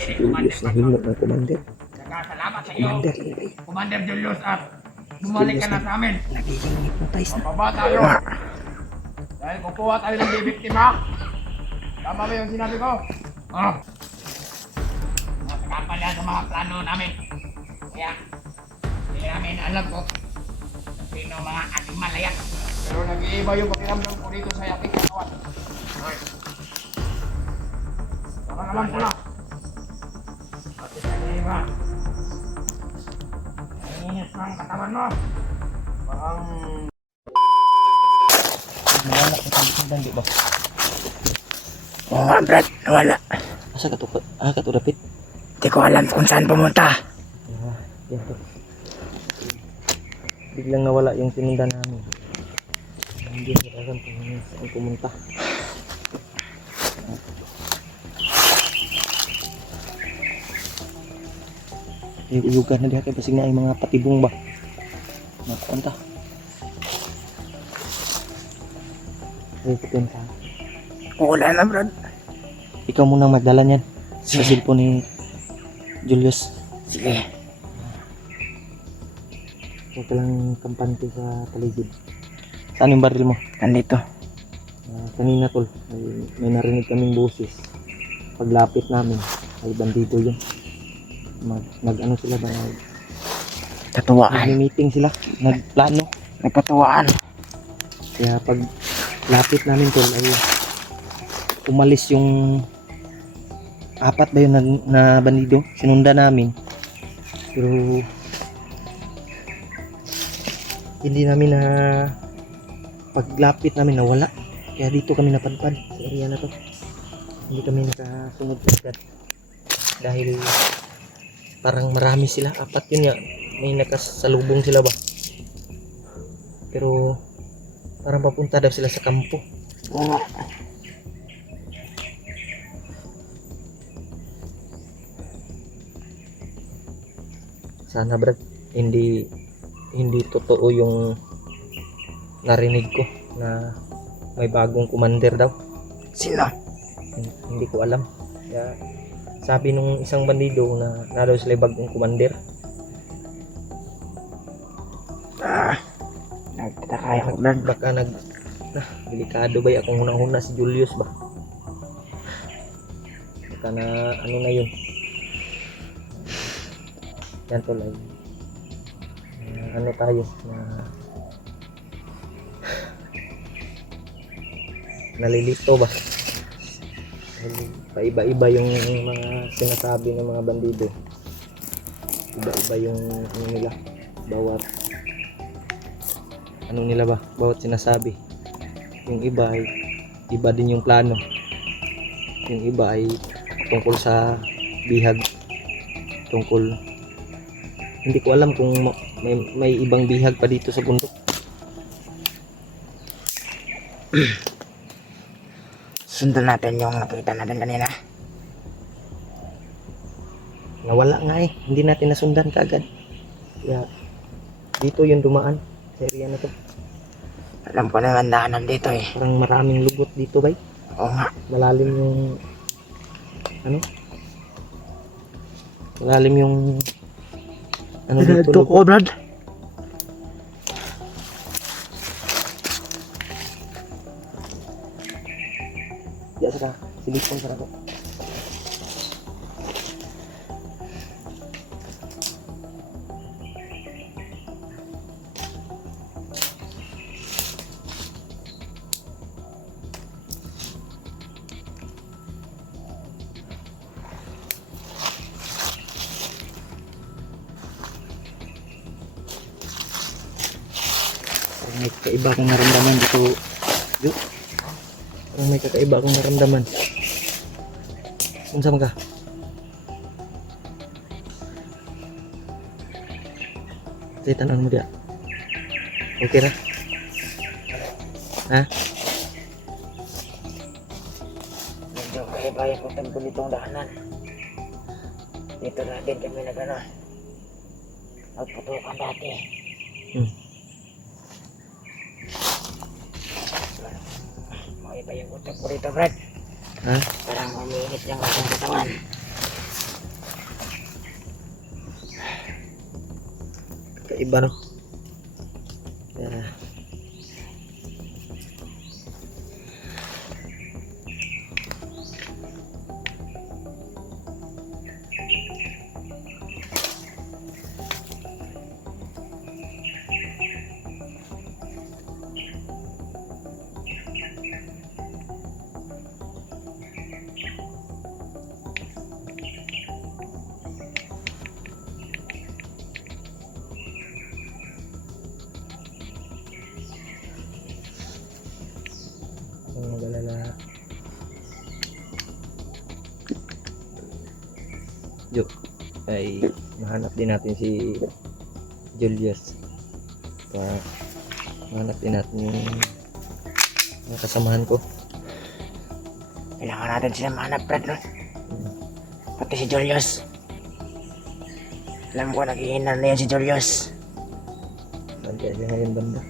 Si Julius na himo ng commander. Salamat sa iyo, Commander Lili. Commander Julius, at bumalik ka na sa amin. Nagiging hypnotize na. Pababa tayo. Dahil kukuha tayo ng bibiktima. Tama ba yung sinabi ko? Oh. Nakakapala sa mga plano namin. Kaya, hindi namin alam ko sino mga ating malaya. Pero nag-iiba yung pakiramdam ko dito sa aking katawan. Okay. Parang alam ko na. Pati sa iba. Ang init ng katawan mo. Parang... Nawala ka sa sundan, di ba? Oo nga, Brad, nawala. Asa ka to? Ka to dapit? Di ko alam kung saan pumunta. Yan to. Biglang nawala yung sininda namin. Hindi ko alam kung saan pumunta. Uyugan na diha kay basig na ay mga patibong ba. Napunta. Ay, pupunta. Wala na, Brad. Ikaw muna magdala niyan sa Sige. cellphone ni Julius. Sige. Huwag ka lang kampante sa paligid. Saan yung baril mo? Nandito. Kanina tol, may narinig kaming boses. Paglapit namin, ay bandido yun. Nag-ano sila ba? Tatuwaan. Nag-meeting sila, nagplano. Nagkatuwaan. Kaya pag lapit namin tol, ay umalis yung apat ba yun na bandido? Sinunda namin. Pero hindi namin na paglapit namin nawala. Kaya dito kami napadpad sa area na to. Hindi kami nakasunod agad. Dahil parang marami sila. Apat yun nga. May nakasalubong sila ba? Pero parang papunta daw sila sa kampo. Oo nga. Sana Brad, hindi totoo yung narinig ko na may bagong commander daw. Sino? Hindi ko alam. Kaya sabi nung isang bandido na daw sila bagong commander. Nagtataka ako, Brad. Baka delikado ba akong hunang-huna si Julius ba? Baka na ano na yun. Yan to lang. Ano tayo na nalilito ba? Paiba-iba yung mga sinasabi ng mga bandido. Iba-iba yung ano nila. Bawat ano nila ba? Bawat sinasabi. Yung iba ay iba din yung plano. Yung iba ay tungkol sa bihag. Tungkol hindi ko alam kung may ibang bihag pa dito sa bundok. Sundan natin yung nakita natin kanina. Nawala nga eh. Hindi natin nasundan kaagad. Kaya dito yung dumaan sa area na to. Alam ko naman daanan dito eh. Parang maraming lubot dito bay. Oo nga. Malalim yung ano? Malalim yung ano dito Ito ko, Brad. Ya saka silipon sa ako. May kakaiba akong naramdaman dito. Yo. Parang may kakaiba akong naramdaman. Unsa man ka? Say tanan mo dia. Okay na? Ha? Medyo kaya ko tagpo nitong daanan. Dito na din kami nagano. Nagputukan dati. May pa yung utak ko rito, Brad. Ha? Parang umiinit yung aking katawan. Kaiba no? Kaya, kung mag-alala. Jo, ay mahanap din natin si Julius. Mahanap din natin yung mga kasamahan ko. Kailangan natin sila mahanap, Brad, no? Pati si Julius. Alam ko, naghihinan na yan si Julius. Nandiyan siya ngayon banda.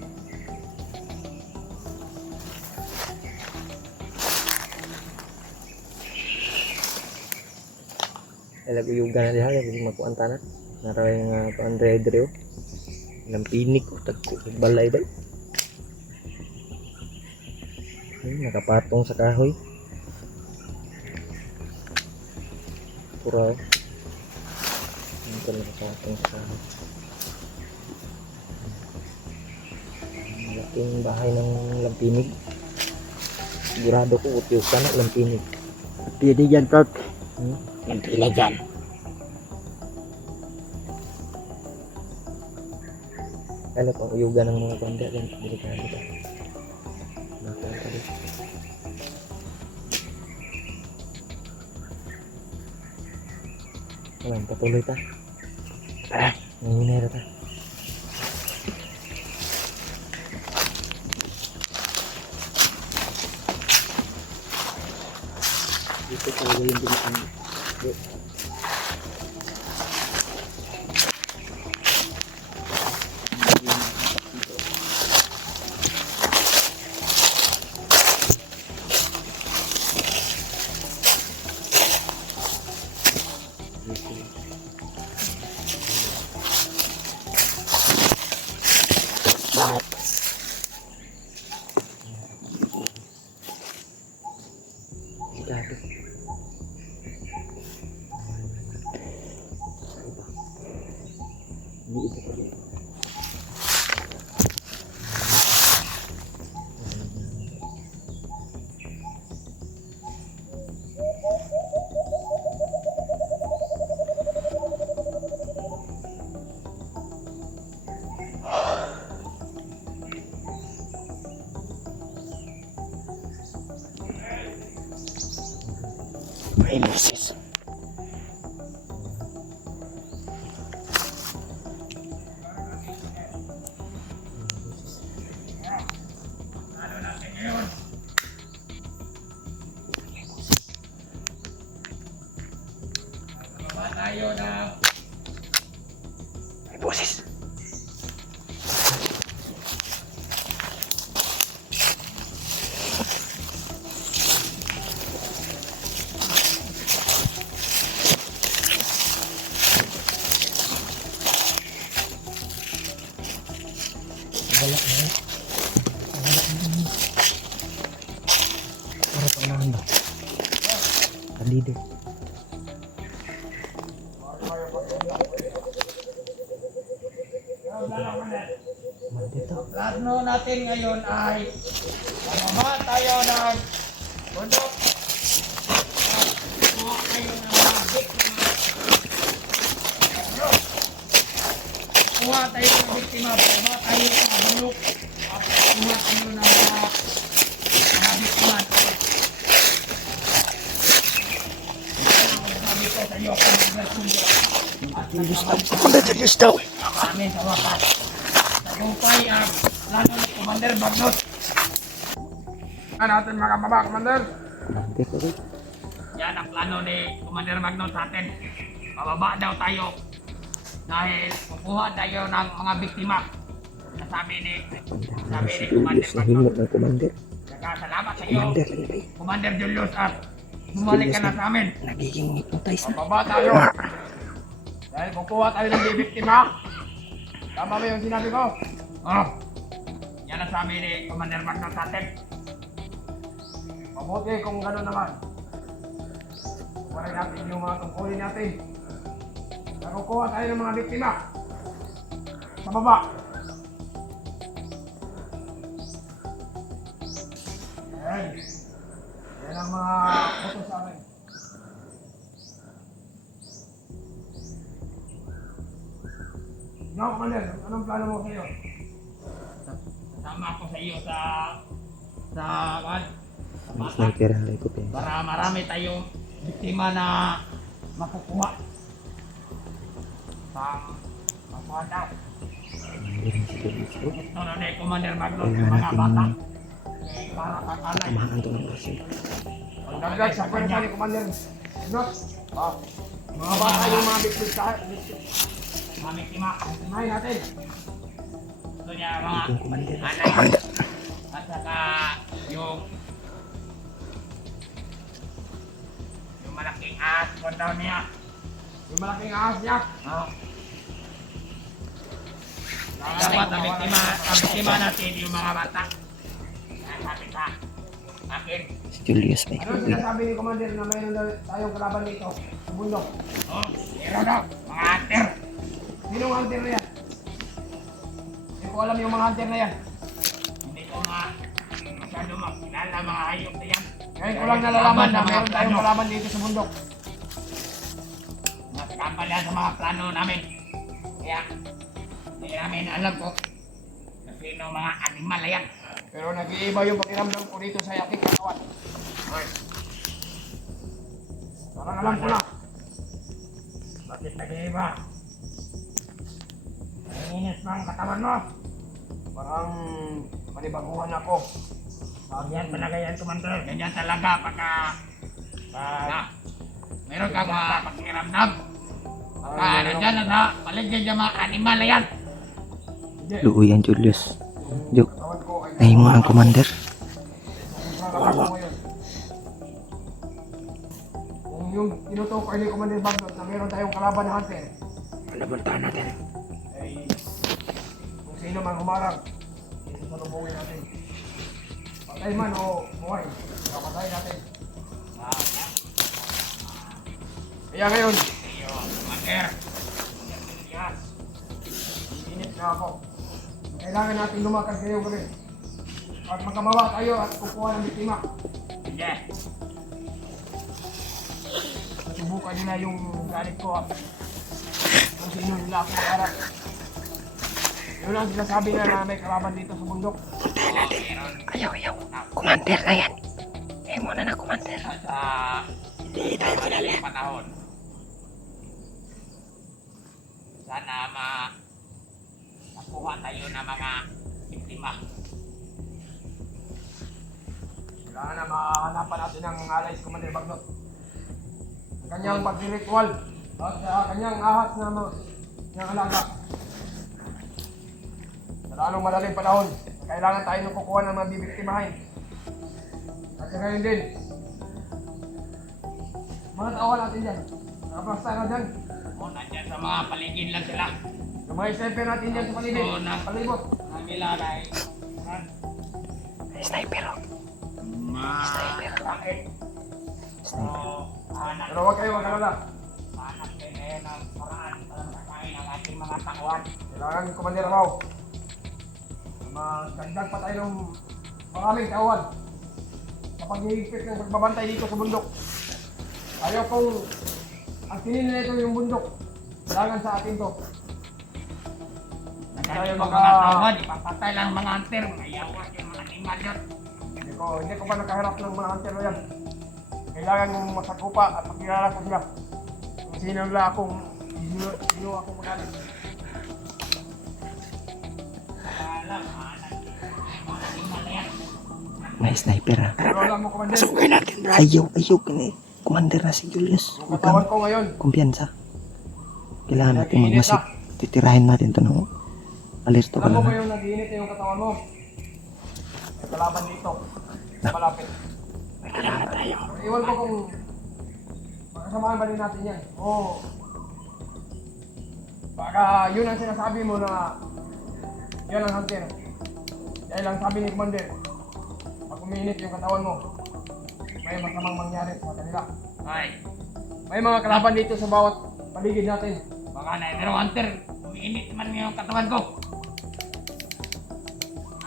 Alam ko yung gana diha, yung magkuanta na. Naraway nga pa Andre-Andre, oh. Ilang pinik ko, tagko, balay daw. Nakapatong sa kahoy. Pura, oh. Ito nakapatong sa kahoy. Malaking bahay ng lampinig. Sigurado ko, utiyos ka na lampinig. Pili dyan, Brad. Hmm? Yung pili dyan. Alam pang uyugan ng mga banda yan. Delikado ka. Nakal ka rin. Alam, patuloy ta. Tara. Nanginera ta. Dito talaga yung bilisan. Bakit? Delikado. Hindi ito pa rin. May boses. Tayo na. May boses. Wala na. Wala na. Para pa unahan ba? Kalido. Mandito. Plano natin ngayon ay mamama tayo ng bundok. Kuha kayo ng mga biktima. Kuha tayo ng biktima. Kuha tayo ng bundok. At kuha tayo ng mga biktima. Sabi ko sa iyo, pag-nagsundo. At Julius daw. kami sa wakas. Tagumpay ang plano ni Commander Bagnot. Ano natin mga baba, Commander? Mandito rin. Yan ang plano ni Commander Bagnot sa atin. Bababa daw tayo dahil kukuha tayo ng mga biktima. Sabi ni Si Commander Julius na himo Bagnot. ng commander. Salamat sa iyo, Commander lagi ba eh? Commander Julius at bumalik ka na sa amin. Nagiging hypnotize na. Pababa tayo. Dahil kukuha tayo ng bibiktima. Tama ba yung sinabi ko? Oh. Yan ang sabi ni Commander Magnus sa atin. Mabuti kung gano'n naman. Kukuha natin yung mga tungkulin natin. Nakukuha tayo ng mga biktima. Sa baba. Yan. Yan ang mga utos sa amin. No, Commander, anong plano mo sa iyo? Kasama ako sa iyo sa May sniper ang likod eh. para marami tayong biktima na makukuha. Pagpapadaw. Meron si Julius. Oh, Gusto na ni Commander Magnus yung kailangan mga bata. natin Para kakalay. tumahan to ng kasi. Pagdagdag sa pwersa ni Commander Magnus. Mga bata yung mga biktima. Mga biktima. Kumain natin. Gusto niya mga Itong commander. anay. At saka yung malaking ahas ko daw niya. Yung malaking ahas niya. Dapat ang biktima natin yung mga bata. Sabi ka. Akin. Si Julius may Ano sinasabi ni Commander na mayroon daw tayong kalaban dito sa bundok? Oh, meron daw. Mga hunter. Sinong hunter na yan? Hindi ko alam yung mga hunter na yan. Hindi ko masyado makilala mga hayop na yan. Ngayon ko lang nalalaman na meron tayong kalaban dito sa bundok. Nagkakapal yan sa mga plano namin. Kaya, hindi namin alam ko na sino mga animal na yan. Pero nag-iiba yung pakiramdam ko dito sa aking katawan. Okay. Parang alam ko na. Bakit nag-iiba? Nanginis na ang katawan mo. Parang panibaguhan ako. Ganyan talaga yan, Commander. Ganyan talaga pagka meron kang mga pakiramdam. Pagka nandyan na sa paligid yung mga animal na yan. luoy ang Julius. Joke. Ay mo ang commander. Kung yung tinutukoy ni Commander Magnus na meron tayong kalaban na hunter, Palabantahan natin. ay kung sino man humarang, isusulubungin natin. Patay man o buhay, kapatay natin. Kaya ngayon, Commander, init na ako. Kailangan natin lumakad ngayong gabi. At magkamawa tayo at kukuha ng biktima. Sige. Subukan nila yung galit ko at kung sino nila ako harap. Yun ang sinasabi na may kalaban dito sa bundok. Ayaw. Commander na yan. Eh muna na commander. Sa Hindi tayo malala. panahon. Sana makuha tayo ng mga biktima. Kailangan na mahanapan natin ang alay si Commander Magnus. Ang kanyang pag-ritual at kanyang ahas na kanyang alaga. Sa lalong madaling panahon, kailangan tayo nang kukuha ng mga bibiktimahin. At sa ngayon din, mga tao natin dyan. Nakapasta ka dyan. O, nandyan sa mga paligid lang sila. Yung mga sniper natin dyan sa paligid. O, palibot. Namilalay. May sniper oh. Bakit? Sniper. Pero huwag kayo mag-alala. Hanap kayo ngayon ng paraan para makakain ang ating mga takwan. Kailangan ni Commander Mau. Magdagdag pa tayo ng maraming kawan. Sa pag-iigpit ng pagbabantay dito sa bundok. Ayaw kong ang tinin nito yung bundok. Kailangan sa atin to. Tayo mga tawad, ipapatay lang mga hunter. Mayawa yung mga animal yun. Hindi ko pa nakaharap ng mga hunter na yan. Kailangan mong masakupa at makilala ko sila. Kung sino nila akong magalit. May sniper ah. Pero alam mo, Commander, Sungay natin, bro. Ayaw. Commander na si Julius. yung Huwag katawan kang ko ngayon, kumpiyansa. Kailangan natin magmasid. Titirahin natin to no. Alerto ka alam mo lang. ba yung nag-iinit yung katawan mo? May kalaban dito. Malapit. May kalaban tayo. Iwan ko kung kasamahan ba din natin yan? Oo. Baka yun ang sinasabi mo na yan ang hunter. Dahil lang sabi ni Commander, pag umiinit yung katawan mo, may masamang mangyari sa kanila. Ay, may mga kalaban dito sa bawat paligid natin. Baka na pero hunter, umiinit man yung katawan ko.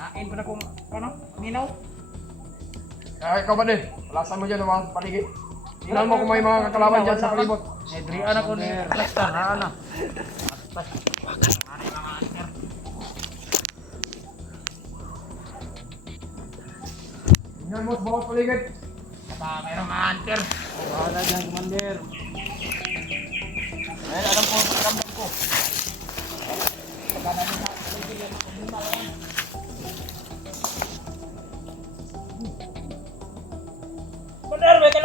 Hain ko na kung ano, minaw. Ikaw ba din? Palasan mo dyan ang mga paligid. Tingnan mo kung may mga kakalaban dyan sa palibot. Adrian ako ni Lester, ano? Tingnan mo sa bawat paligid. Baka mayroong mga hunter. Bahala dyan, Commander. Dahil alam ko, ramdam ko. Commander, may